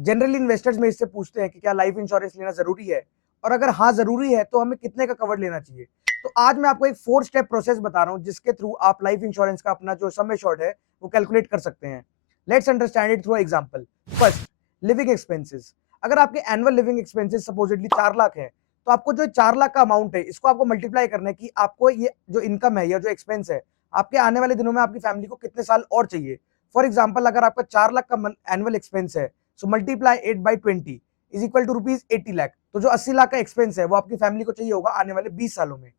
Generally investors में इससे पूछते हैं कि क्या लाइफ इंश्योरेंस लेना जरूरी है, और अगर हाँ जरूरी है तो हमें कितने का कवर लेना चाहिए। तो आज मैं आपको एक 4 स्टेप प्रोसेस बता रहा हूं जिसके थ्रू आप लाइफ इंश्योरेंस का अपना जो सम एश्योर्ड है वो कैलकुलेट कर सकते हैं। Let's understand it through example. First, living expenses. अगर आपके annual living expenses supposedly 4 lakh है, तो आपको जो 4 लाख का अमाउंट है इसको आपको मल्टीप्लाई करना है कि आपको ये जो इनकम है या जो एक्सपेंस है आपके आने वाले दिनों में आपकी फैमिली को कितने साल और चाहिए। फॉर एग्जाम्पल, अगर आपका 4 लाख का एनुअल एक्सपेंस है, so multiply 8/20 is equal to ₹80 lakh. तो जो 80 लाख का एक्सपेंस है वो आपकी फैमिली को चाहिए होगा आने वाले 20 सालों में।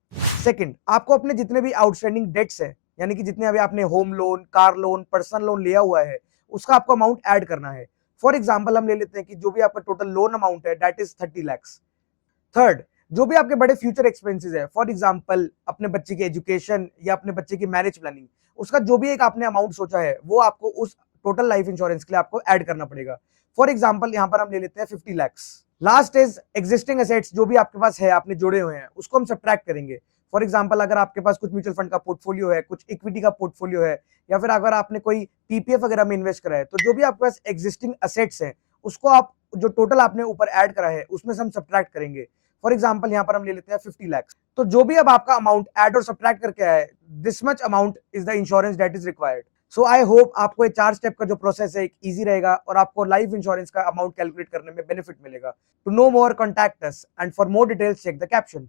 सेकंड, आपको अपने जितने भी आउटस्टैंडिंग डेट्स है, यानी कि जितने अभी आपने home loan, car loan, personal loan लिया हुआ है, उसका आपको अमाउंट ऐड करना है। फॉर एग्जाम्पल, हम ले लेते हैं कि जो भी आपका टोटल लोन अमाउंट है दैट इज 30 lakhs। थर्ड, जो भी आपके बड़े फ्यूचर एक्सपेंसेस है, फॉर एग्जांपल अपने बच्चे की एजुकेशन या अपने बच्चे की मैरिज प्लानिंग, उसका जो भी एक आपने अमाउंट सोचा है वो आपको उस टोटल लाइफ इंश्योरेंस के लिए आपको ऐड करना पड़ेगा। फॉर एग्जांपल यहाँ पर हम ले लेते हैं 50 lakhs। Last is existing assets, जो भी आपके पास है आपने जोड़े हुए हैं उसको हम सब्ट्रैक्ट करेंगे। फॉर एग्जाम्पल, अगर आपके पास कुछ म्यूचुअल फंड का पोर्टफोलियो है, कुछ इक्विटी का पोर्टफोलियो है, या फिर अगर आपने कोई पीपीएफ वगैरह में इन्वेस्ट करा है, तो जो भी आपके पास एग्जिस्टिंग एसेट्स है उसको आप जो टोटल आपने ऊपर ऐड करा है उसमें से हम सब्ट्रैक्ट करेंगे। फॉर एग्जाम्पल, यहाँ पर हम ले लेते हैं 50 lakhs। तो जो भी अब आपका अमाउंट ऐड और सब्ट्रैक्ट करके आया है, this much amount is the insurance that is required. So I hope आपको ये 4 स्टेप का जो प्रोसेस है इजी रहेगा और आपको लाइफ इंश्योरेंस का अमाउंट कैलकुलेट करने में बेनिफिट मिलेगा। To know more, contact us, and for more details check the caption.